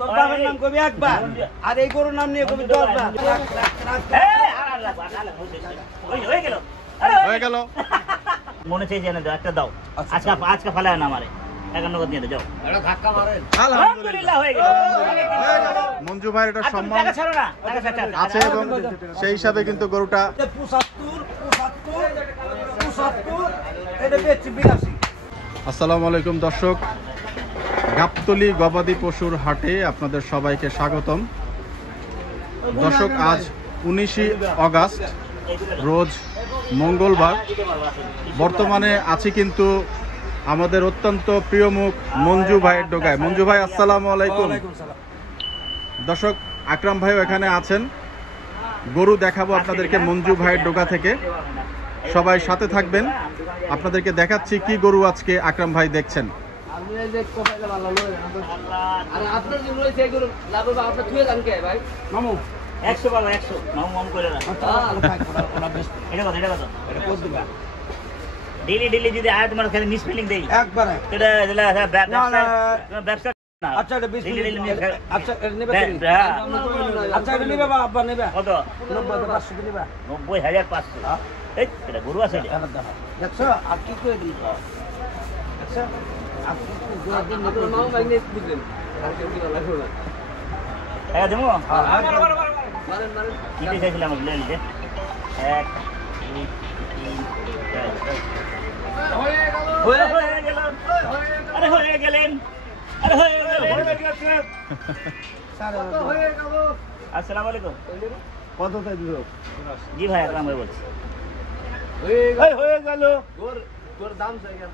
তোর বাবার নাম কবি একবার আর এই গরুর নাম নিয়ে কবি 10 বার। হয়ে গেল। মনে চাই জানে দাও একটা দাও। আজকে ফালায় না আমারে টাকা নগদ নিয়ে যাও। একটা ধাক্কা মারেন। আলহামদুলিল্লাহ হয়ে গেল। মঞ্জু ভাইয়ের এটা সম্মান টাকা ছাড়ো না, টাকা ছাড়ো আছে এবং সেই হিসাবে কিন্তু গরুটা 75 এটা বেচছি 82। আসসালামু আলাইকুম দর্শক, গাবতলী গবাদি পশুর হাটে আপনাদের সবাইকে স্বাগতম। দর্শক, আজ 19 আগস্ট রোজ মঙ্গলবার। বর্তমানে আছি কিন্তু আমাদের অত্যন্ত প্রিয় মুখ মঞ্জু ভাইয়ের ডোগায়। মঞ্জু ভাই আসসালামু আলাইকুম। দর্শক, আকরাম ভাইও এখানে আছেন। গরু দেখাবো আপনাদেরকে মঞ্জু ভাইয়ের ডোগা থেকে, সবাই সাথে থাকবেন। আপনাদেরকে দেখাচ্ছি কি গরু আজকে আকরাম ভাই দেখছেন। আমি এই যে কোপাইলে ভালো লয় আরে আপনার যে রয়েছে এগুলো লাভ হবে আপনি তুই জান কে ভাই মামু 100 বাবা 100 মাম করে না। এটা কত এটা কত দিবা ডেইলি যদি আয় তোমার খালি মিসফিলিং দেই একবারে এটা ব্যবসা না। আচ্ছা এটা 20 ডেইলি আচ্ছা এটা নেবে আচ্ছা এটা নেবে বাবা নেবে কত 90,500 নেবে 90,500। এই এটা গরু আছে এটা দেখছো আর কি করে দিই আচ্ছা আপনি জোর দিন আপনার মাও ম্যাগনেট বুঝলেন আর কেউ কি লাগবে না টাকা দেবো মারেন কি চাইছিলাম বলে নিতে 1 2 3 4 হয়ে গেলেন। আসসালামু আলাইকুম। কততে দিল জি ভাই আকরাম ভাই বলছি। হয়ে গেল তোর দাম চাই কেন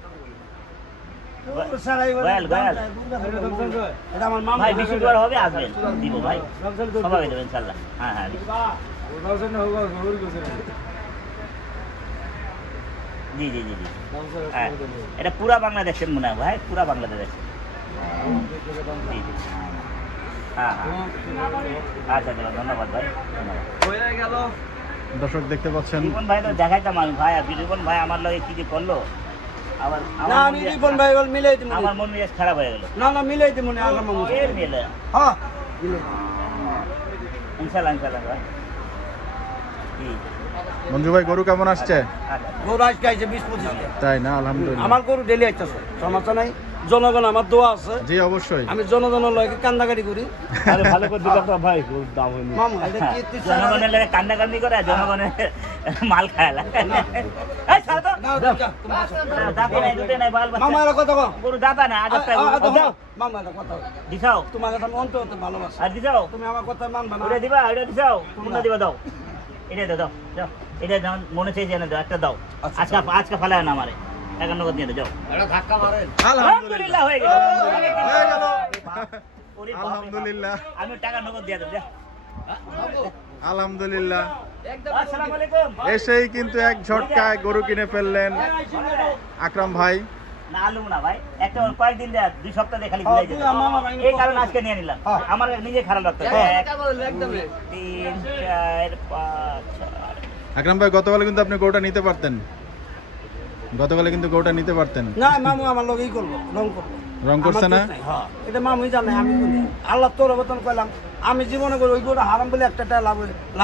এটা আমার মামা ভাই বৃহস্পতিবার হবে, আসবেন দিব ভাই, সবাই দেবেন ইনশাআল্লাহ। হ্যাঁ হ্যাঁ জি জি জি জি হ্যাঁ, এটা পুরা বাংলাদেশের মনে হয় ভাই, পুরা বাংলাদেশ। জি জি হ্যাঁ হ্যাঁ আচ্ছা ধন্যবাদ ভাই, ধন্যবাদ। হয়ে গেল দর্শক দেখতে পাচ্ছেন রিপন ভাই তো দেখাইতাম আমি ভাই, আর রিপন ভাই আমার লগে কি যে করলো আবার না আমি রিপন ভাই বল মিলাই দিমু আমার মন মেজাজ খারাপ হয়ে গেল। না না মিলাই দিমু না আল্লাহ মামু এর মিলে হ্যাঁ ইনশাআল্লাহ ভাই। জি মঞ্জু ভাই গরু কেমন আসছে? গরু আজকে আইছে 20-25 তাই না? আলহামদুলিল্লাহ। আমার গরু ডেলি আইতাছে, সমস্যা নাই। জনগণ আমার দোয়া আছে। জি অবশ্যই। আমি জনগণের লগে কান্দাকাটি করি। আরে ভালো করে দিলাম তো ভাই, গরুর দাম হয়নি। মামু এটা কি তুই জনগণের লাগে কান্দাকাটি করে, জনগণের মাল খায় না। এই ছাড় তো দাও দাও দাঁতে নাই দুটে নাই বাল বাচ্চা। মামা এর কথা কও। গরু দাঁতা না আজবটা দাও মামা এর কথা দিছাও তোমাকে আমি অন্তর ভালোবাসি। আর দিছাও তুমি আমার কথা মানবা না। ওটা দিবা, ওটা দিছাও কোনটা দিবা দাও, এটা দাও দাও এটা দাও, মনে চাই জানে দাও একটা দাও। আজকে ফালায় না আমারে টাকা নগদ নিয়ে যাও। একটা ধাক্কা মারেন। আলহামদুলিল্লাহ হয়ে গেল। আলহামদুলিল্লাহ আমি টাকা নগদ দিয়ে দেব। আলহামদুলিল্লাহ। আসসালামু আলাইকুম। এসেই কিন্তু এক ঝটকায় গরু কিনে ফেললেন আকরাম ভাই। না আলু না ভাই, একটা কয়েকদিন দেয়া 2 সপ্তাহ দিয়ে খালি ঘুরে যেত, এই কারণে আজকে নিয়ে নিলাম। আমার নিজে খারাপ লাগতো। 1 একদম 2 3 4 5 6 আকরাম ভাই গতকাল কিন্তু আপনি গরুটা নিতে পারতেন, গতকালে কিন্তু গরুটা নিতে পারতেন। না মামু আমার লগেই করবো, রং করবো। রং করছে না? হ্যাঁ এটা মামুই জানে, আমি করি। আল্লাহ তোর অবদান কইলাম, আমি জীবনে করি ওই গরু হারাম বলে একটা লাভ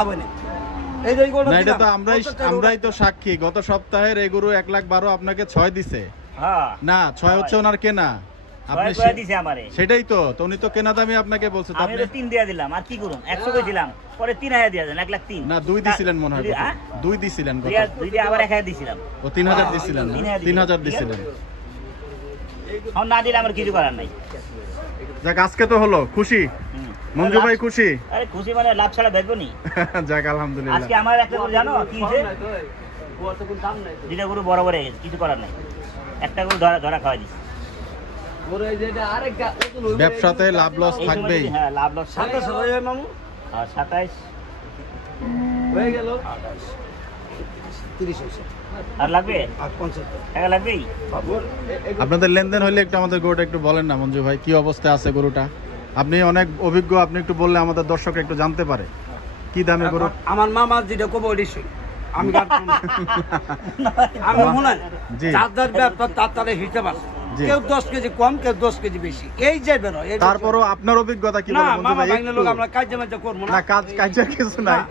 হয়নি। এই যে ওই গরু না, এটা তো আমরাই তো সাক্ষী। গত সপ্তাহের এই গরু 1,12,000 আপনাকে 6 দিছে। হ্যাঁ না 6 হচ্ছে ওনার কেনা, আপনি কয় দিছে আমারে। সেটাই তো উনি তো কেনা দামই আপনাকে বলছে। তো আমি আপনি তো 3 দিয়া দিলাম, আর কি করুম, 100 কইছিলাম, পরে 3000 দিয়া দেন, 1,03,000 না 2 দিছিলেন মনে হয়। হ্যাঁ? 2 দিছিলেন গত। 2 দিয়া আবার 1000 দিছিলাম। ও 3000 দিছিলেন, 3000 দিছিলেন। এখন না দিলে আমার কিছু করার নাই। যাক আজকে তো হলো, খুশি মঞ্জু ভাই? খুশি? আরে খুশি মানে লাভ ছাড়া বেচবো নি। যাক আলহামদুলিল্লাহ। আজকে আমার একটা গরু জানো কি হইছে, ওর তো কোনো দাম নাই। দুইটা গরু বড় বড় হয়ে গেছে, কিছু করার নাই। একটা গরু ধরা খাওয়া দিছি। ওরে যেটা আরেক ব্যবসাতে লাভ লস এই সময় থাকবেই। যদি- হ্যাঁ লাভ লস 27 হয়ে যায় মামু। আর 27 হয়ে গেল 30 হইছে আর লাগবে আর 75 টাকা লাগবেই। আপনাদের লেনদেন হইলে একটু আমাদের গরুটা একটু বলেন না মঞ্জু ভাই, কি অবস্থায় আছে গরুটা? আপনি অনেক অভিজ্ঞ, আপনি একটু বললে আমাদের দর্শক একটু জানতে পারে কি দামে গরু। আমার মামা যেটা কব ওইটাই আমি আমি মনে জি। চার ব্যবসা তার হিসাব আছে। জি। কেউ 10 কেজি কম, কেউ 10 কেজি বেশি, এই যে বেরো। তারপরও আপনার অভিজ্ঞতা কি না বলে মঞ্জু মামা ভাই? ভাঙলে লোক একটু- আমরা কাজে মাঝে করবো না না। কাজের কিছু নাই।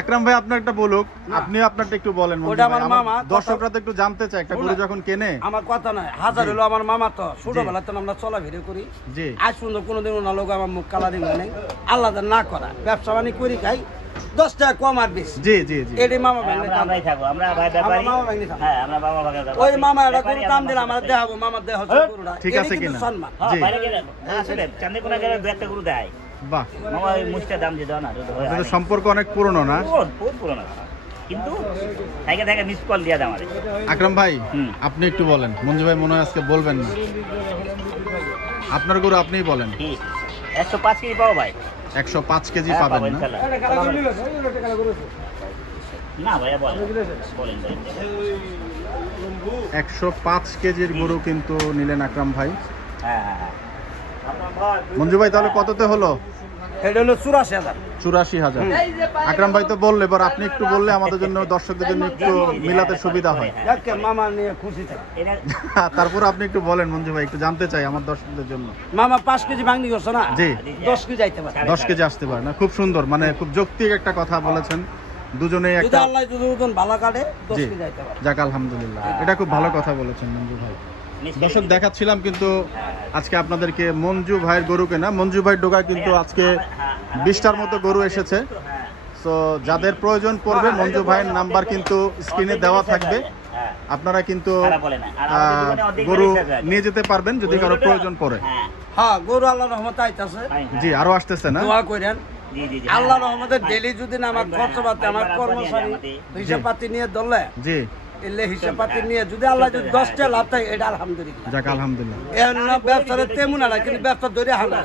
আকরাম ভাই আপনার একটা বলুক, আপনিও আপনারটা একটু বলেন মঞ্জু ওটা ভাই। আমার মামা, দর্শকরা তো একটু জানতে চায় একটা গরু যখন কেনে। আমার কথা নয়, হাজার হলো আমার মামা, তো ছোটবেলা তো আমরা চলাফেরা করি। জি আজ সুন্দর কোনোদিন ওনার লোক আমার মুখ কালারিং হয় নাই, আল্লাহ না করা, ব্যবসা বাণিজ্য করি খাই, 10 টাকা কম আর বেশি, জি জি জি এটাই মামা ভাঙলে কাম। আমরাই থাকবো, আমরা ভাই ব্যাপারী। মামা ভাঙলে কাম। হ্যাঁ, আমরা বাবা ভাগের ব্যাপারী। ওই মামা এটা ব্যাপারী, কোনো কাম আমরা দিলে বাবা আমার ভাগের। দেখাবো, মামার দেহ হচ্ছে গরুটা, ঠিক এটাই আছে কিন্তু কিনা? সম্মান। হ্যাঁ, জি। বাইরে গেলে আসলে চান্দিপুরা গেলে 2-1টা গরু দেয়। বাহ, মামা ওই মুষ্টির দাম দিয়ে দাও না, যদি হয় আপনাদের আনি। সম্পর্ক অনেক পুরনো না? বহুত পুরনো কথা। কিন্তু থেকে মিস কল দিয়ে দাও আমাদের। আকরাম ভাই হুম। আপনি একটু বলেন, মঞ্জু ভাই মনে হয় আজকে বলবেন না, আপনার গরু আপনিই বলেন। কি 105 কেজি পাবো ভাই? 105 কেজি হ্যাঁ, পাবেন পাবো না? ইনশাআল্লাহ। না ভাইয়া বলেন বলেন বলেন। 105 কেজির গরু কিন্তু নিলেন আকরাম ভাই। হ্যাঁ হ্যাঁ হ্যাঁ। মঞ্জু ভাই তাহলে কততে হলো? এটা হলো 84,000। 84,000। আকরাম ভাই তো বললে, এবার আপনি একটু বললে আমাদের জন্য, দর্শকদের জন্য একটু মিলাতে সুবিধা হয়। যাকে মামা নিয়ে খুশি থাকে। এটা তারপর আপনি একটু বলেন মঞ্জু ভাই, একটু জানতে চাই আমার দর্শকদের জন্য। মামা 5 কেজি ভাঙনি করছে না, জি 10 কেজি যাইতে পারে। 10 কেজি আসতে পারে না? খুব সুন্দর, মানে খুব যৌক্তিক একটা কথা বলেছেন দুজনেই যদি একটা। আল্লাহ যদি ওজন ভালো কাটে 10 জি কেজি যাইতে পারে। যাক আলহামদুলিল্লাহ, এটা খুব ভালো কথা বলেছেন মঞ্জু ভাই। দর্শক দেখাচ্ছিলাম কিন্তু আজকে আপনাদেরকে মঞ্জু ভাইয়ের গরু কেনা। মঞ্জু ভাই ডোকায় কিন্তু আজকে 20টার মতো গরু এসেছে। সো যাদের প্রয়োজন পড়বে মঞ্জু ভাইয়ের নাম্বার কিন্তু স্ক্রিনে দেওয়া থাকবে, আপনারা কিন্তু খারাপ বলে না। আর আমাদের দোকানে অর্ধেক গরু গাড়ি আছে। নিয়ে যেতে পারবেন যদি কারো প্রয়োজন পড়ে। হ্যাঁ হ্যাঁ, গরু আল্লাহর রহমতে আইতাছে, হ্যাঁ, জি আরো আসতেছে না? দোয়া করেন। জি জি জি। আল্লাহর রহমতে ডেইলি যদি না আমার খরচ পাতি, আমার কর্মচারী হিসাব পাতি নিয়ে ধরলে, জি এলে হিসাব পাতি নিয়ে যদি আল্লাহ যদি 10টা লাভ থাকে, এটা আলহামদুলিল্লাহ। যাক আলহামদুলিল্লাহ। এর না ব্যবসাটা তেমন না, কিন্তু ব্যবসা ধরে হালা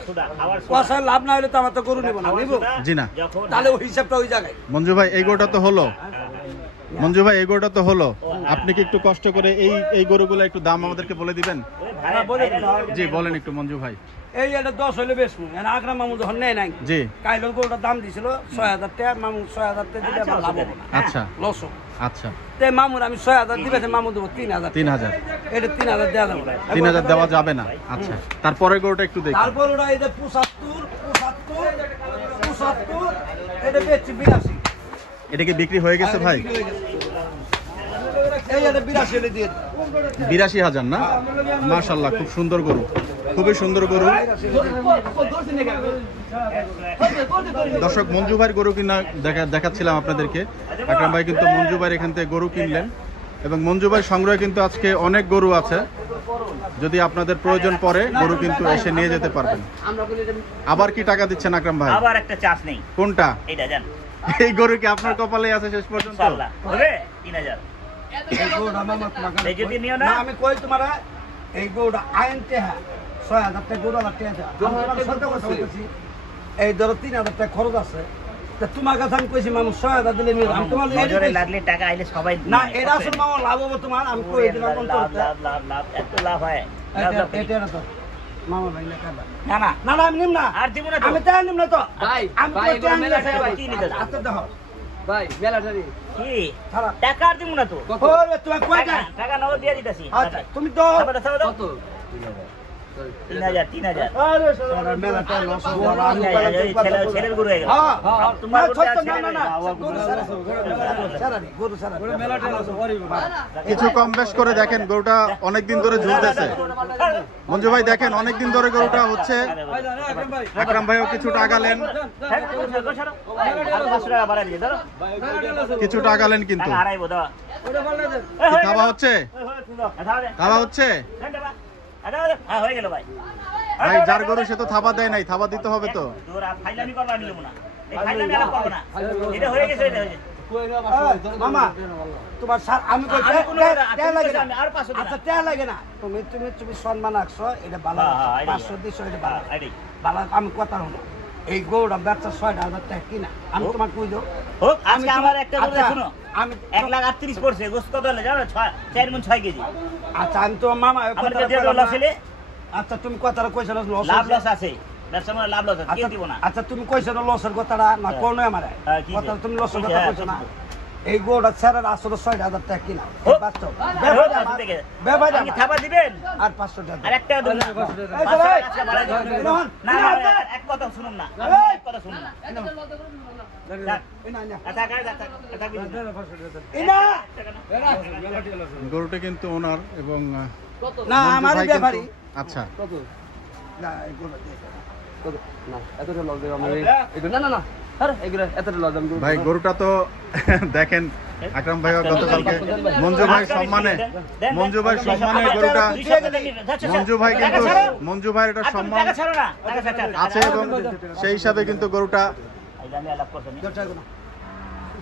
পয়সায় লাভ না হলে তো আমার তো গরু নিব না, নিব জি না তাহলে ওই হিসাবটা ওই জায়গায়। মঞ্জু ভাই এই গরুটা তো হলো, মঞ্জু ভাই এই গরুটা তো হলো, আপনি কি একটু কষ্ট করে এই গরুগুলো একটু দাম আমাদেরকে বলে দিবেন? জি বলেন একটু মঞ্জু ভাই। এই এটা 10 হইলে বেশ আকরাম মামু যখন নেয় নাই, জি কাইলের গরুটার দাম দিছিল 6,000 টাকা, মামু 6,000 টাকা দিলে আমার লাভ হবে না, আচ্ছা লস। আচ্ছা তে মামুর আমি 6,000 দিবে, মামু দেবো 3,000। 3,000 এটা 3,000 দেওয়া যাবে না। 3,000 দেওয়া যাবে না? আচ্ছা তারপরে গরুটা একটু দেখি। তারপর ওরা এই যে 75, এটা বেচছি 82। এটা কি বিক্রি হয়ে গেছে ভাই? এই এটা 82 হলে দিয়ে দিই। 82,000 না? মাশাআল্লাহ খুব সুন্দর গরু, খুবই সুন্দর গরু। দর্শক মঞ্জু ভাইয়ের গরু কিনা দেখাচ্ছিলাম আপনাদেরকে। আকরাম ভাই কিন্তু মঞ্জু ভাইয়ের এখান থেকে গরু কিনলেন এবং মঞ্জু ভাই সংগ্রহে কিন্তু আজকে অনেক গরু আছে, যদি আপনাদের প্রয়োজন পড়ে গরু কিন্তু এসে নিয়ে যেতে পারবেন। আবার কি টাকা দিচ্ছেন আকরাম ভাই? আবার একটা চাষ নেই, কোনটা? এটা জান এই গরু কি আপনার কপালে আছে শেষ পর্যন্ত? ইনশাআল্লাহ হবে 3,000। এই গরুটা মামা তোমাকে এই যদি নিও না? না, আমি কই তোমারা এই গরুটা আইন টেহা 6,000 টাকা গরু আলাদা টেহা দেয়। আমি তোমার সত্য কথা বলতেছি, এই ধরো 3,000 টাকা খরচ আছে, তা তোমার কাছে আমি কইছি মানুষ 6,000 দিলে নিয়ে আমি তোমার এই নজরে কইছি। লাগলে টাকা আইলে সবাই না এটা আসলে মামা লাভ হবে তোমার, আমি কই দিলাম লাভ লাভ লাভ লাভ এত লাভ হয়। লাভ লাভ করি। এটা তো মামা ভাই না কাটা না না না না আমি নিম না, আর দিব না তো। আমি তাই নিম না তো ভাই, আমি ভাই, তো টাইম মেলা নিতে টাকা ভাই কি নিতে যাও? আচ্ছা দেখো ভাই মেলাটারি কি খারাপ টাকা আর দিব না তো। ওরে তুমি কই টাকা টাকা নগদ দিয়ে দিতাছি। আচ্ছা তুমি তো কত? 3,000 আরে সারা মেলাটা লস হবে আমি ছেলের গরু হয়ে গেল। হ্যাঁ তোমার না গরু সত্য আছে না না না গরু সারা গরু সারা মেলাটা লস হবে কিছু কম বেশ করে দেখেন, গরুটা অনেকদিন ধরে ঝুলতেছে। মঞ্জু ভাই দেখেন অনেকদিন ধরে গরুটা হচ্ছে। আকরাম ভাইও কিছুটা আগালেন, কিছুটা আগালেন কিন্তু। কি খাওয়া হচ্ছে? খাওয়া হচ্ছে? হয়ে গেল ভাই। ভাই যার গরু সে তো থাবা দেয় নাই, থাবা দিতে হবে তো। ফাইলামি করবা নিলাম না, ফাইলামি আলাপ করবো না। এটা হয়ে গেছে, এটা হয়ে গেছে। মামা তোমার আমি কই আমি কোনো টাকা লাগে না, আমি আর 500 দিলাম। আচ্ছা টাকা লাগে না, তুমি তুমি তুমি সম্মান রাখছো, এটা ভালো হ্যাঁ, 500 দিছো, এটা ভালো এটাই। ভালো। আমি কথা হলো এই গৌড়া ব্যবসা 6,000 টাকা কিনা, আমি তোমাকে কই দাও হোক, আজকে আমার একটা গরু আচ্ছা, শুনো, আমি 1,38,000 পড়ছে। গোস্ত কত হলে জানো? 4 মণ 6 কেজি। আচ্ছা আমি তোমার মামা ওই আমার কথাটা যে কইলাম লস না। হলে আচ্ছা তুমি কথাটা কইছো না লস লাভ লস আছে, ব্যবসা মানে লাভ লস আছে, কে দিব না। আচ্ছা তুমি কইছো না লসের কথাটা না কোন আমারে হ্যাঁ, কি কথা যে? তুমি লসের কি কথা হ্যাঁ, কইছো না। এই গরুটা ছেড়ে আসলে 6,000 টাকা কিনা ও, বাচ্চা আপনি থাবা দিবেন আর 500 টাকা আর একটা দেবেন না। এই যে ভাই, আচ্ছা, বাড়াই দিবেন। রোহন, না, এই না, যে, এক কথা শুনুন না, এক কথা শুনুন না। যাক, এই না, এই না। থাক, থাক, এই না। গরুটা কিন্তু ওনার এবং না মঞ্জু আমার ভাই কিন্তু- ব্যাপারী আচ্ছা না এই গরুটা দিয়ে। না এতটা লস দেব আমি না না না আরে এগুলো এতটা লস আমি ভাই গরুটা তো দেখেন আকরাম ভাই গতকালকে মঞ্জু ভাই সম্মানে মঞ্জু ভাই সম্মানে গরুটা মঞ্জু ভাই কিন্তু মঞ্জু ভাইয়ের এটা সম্মান টাকা ছাড়ো না, টাকা ছাড়ো না। আছে এবং সেই হিসাবে কিন্তু গরুটা আমি আলাপ করছি নি। যেটা কোনো।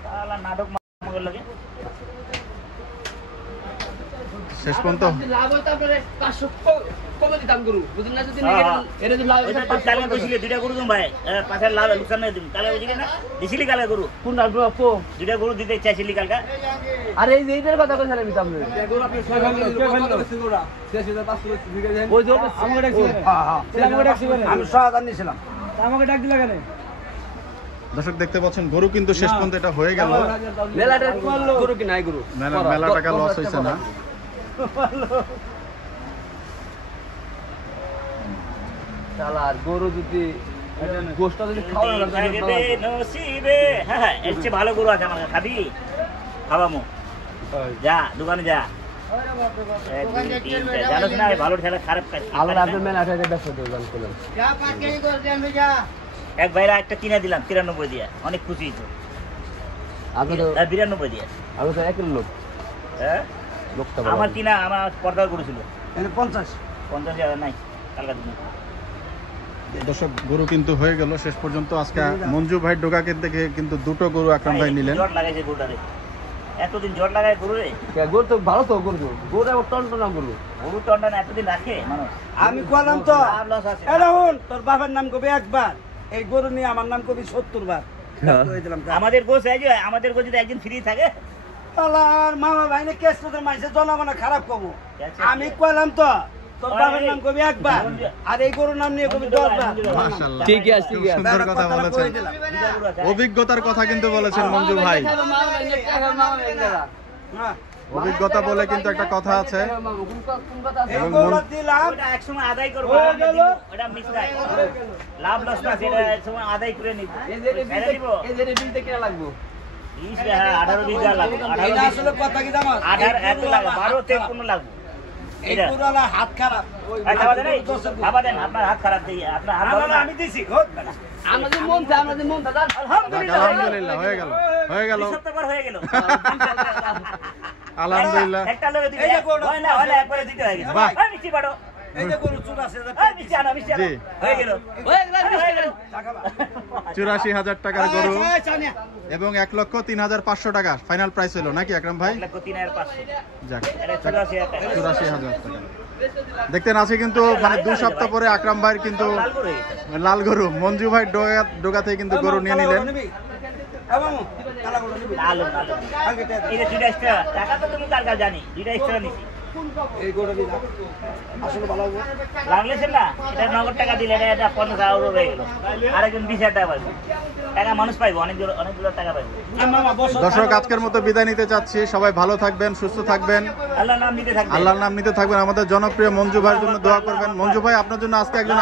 শালা নাটক মাগল লাগে। শেষ পর্যন্ত লাভ হতো আপনারে 500 কমে দিতাম গরু বুঝুন না যদি হ্যাঁ, হ্যাঁ। এটা যদি লাভ ওইটা হতো তো কালে কইছিলে দুইটা গরু দিম ভাই, পাশের লাভ লুকসান না দিম। কালে বুঝিলি না? দিছিলি কালে গরু। কোনটা গরু কো দুইটা গরু দিতে চাইছিলি কালকা। আরে এই যে এইটার কথা কইছিলাম আমি তামনে ওই যে আমাকে ডাকছি হ্যাঁ, হ্যাঁ। আমি 6,000 নিয়েছিলাম আমাকে ডাক দিলা কেন দর্শক দেখতে পাচ্ছেন গরু কিন্তু শেষ পর্যন্ত এটা হয়ে গেল মেলাটা গরু কি নাই গরু মেলা টাকা লস হয়েছে না শালা আর গরু যদি গোশটা যদি খাওয়া না থাকবে নসিবে। হ্যাঁ, হ্যাঁ, এর চেয়ে ভালো গরু আছে আমার কাছে। খাবি? খাওয়ামু। যা, দোকানে যা। এক, দুই, তিনটা। জানোস না, এই ভালো ঠেলা খারাপ কাজ। আমরা আপনার মেলাটা ব্যবসা দিয়ে জান করলাম এক ভাইরা একটা কিনে দিলাম 93 দিয়া, অনেক খুশি তো। আপনি তো 92 দিয়া। আমি তো একই লোক হ্যাঁ, লোকটা আমার কিনা আমার পর্দার গরু ছিল এনে 50 50,000 নাই কালকা দিন। দর্শক গরু কিন্তু হয়ে গেল শেষ পর্যন্ত আজকে মঞ্জু ভাই ডোকাকে দেখে কিন্তু দুটো গরু আকরাম ভাই নিলেন জট লাগাইছে গরুটারে, এতদিন জট লাগায় গরু রে। গরু তো ভালো তো গরু গরু আবার টন টন গরু গরু টন্ডা না এতদিন রাখে মানুষ। আমি কইলাম তো লাভ লস আছে। এ রাহুল তোর বাবার নাম কবি একবার এই গরু নিয়ে আমার নাম কবি 70 বার কই দিলাম আমাদের গোছ এই যে আমাদের গোছ যদি একদিন ফ্রি থাকে আল্লাহর মামা ভাইনে কেস তোদের মাইসে জনগণ খারাপ কবো আচ্ছা। আমি কইলাম তো তোর বাবার নাম কবি একবার আর এই গরুর নাম নিয়ে কবি 10 বার মাশাআল্লাহ ঠিকই আছে, ঠিকই আছে। সুন্দর কথা বলেছেন অভিজ্ঞতার কথা কিন্তু বলেছেন মঞ্জু ভাই হ্যাঁ অভিজ্ঞতা বলে কিন্তু একটা কথা আছে। এই গরুটা দিলাম ওটা একসময় আদায় করবো, হয়ে আমরা গেল। দিব, ওটা মিস নাই। লাভ লস না সেটা একসময় আদায় করে নিব। ছেড়ে দিব। 20 টাকা, 18-20 টাকা লাগবে। এটা আসলে কথা কি জানো 18 লাগবে, 12-13 লাগবে। এই এটা। গরুওয়ালা হাত খারাপ আর খাওয়া দেন এই? খাওয়া দেন, আপনার হাত খারাপ দিয়ে, আপনার হাত ভালো না। আমি দিছি খোদ আমাদের মন চায়, আমাদের মন চায়। আলহামদুলিল্লাহ হয়ে গেল দুই সপ্তাহ পর হয়ে গেল। আলহামদুলিল্লাহ একটা লোকে দিতে এই যে গরুটা- হয় না, একবারে দিতে হয়ে গেছে। বাহ। এই মিষ্টি বাড়ো। এই যে গরু চুর আছে এই মিষ্টি আনো, মিষ্টি আনো। জি। হয়ে গেল। ওই এক লাখ হয়ে গেল। 84,000 টাকার গরু এবং 1,03,500 টাকা ফাইনাল প্রাইস হলো নাকি আকরাম ভাই 1,03,500 যাক এটা 84,000 টাকা। 84,000 টাকা দেখতেন আছে কিন্তু মানে 2 সপ্তাহ পরে আকরাম ভাইয়ের কিন্তু লাল গরু হয়েছে। লাল গরু মঞ্জু ভাই ডোগা থেকে কিন্তু গরু নিয়ে নিলেন লাল, লাল। এই যে 2টা extra, টাকা তো তুমি কার কাছে জানি, 2টা extra নিছি। এই গরুটা দিলাম আসলে ভালো হবে লাগলেছেন না, এটা নগদ টাকা দিলে এটা 50,000 হয়ে গেল। আরেকজন 20,000 টাকা পাইবো। টাকা মানুষ পাইবো, অনেকগুলো টাকা পাইবো। মামা বসো দর্শক আজকের মতো বিদায় নিতে চাচ্ছি সবাই ভালো থাকবেন সুস্থ থাকবেন আল্লাহর নাম নিতে থাকবে। আল্লাহর নাম নিতে থাকবেন আমাদের জনপ্রিয় মঞ্জু ভাইয়ের জন্য দোয়া করবেন মঞ্জু ভাই আপনার জন্য আজকে একজন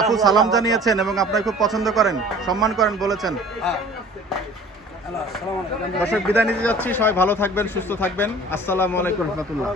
আপু সালাম জানিয়েছেন এবং আপনাকে খুব পছন্দ করেন সম্মান করেন বলেছেন হ্যালো আসসালামু আলাইকুম দর্শক বিদায় নিতে যাচ্ছি সবাই ভালো থাকবেন সুস্থ থাকবেন আসসালামু আলাইকুম রহমতুল্লাহ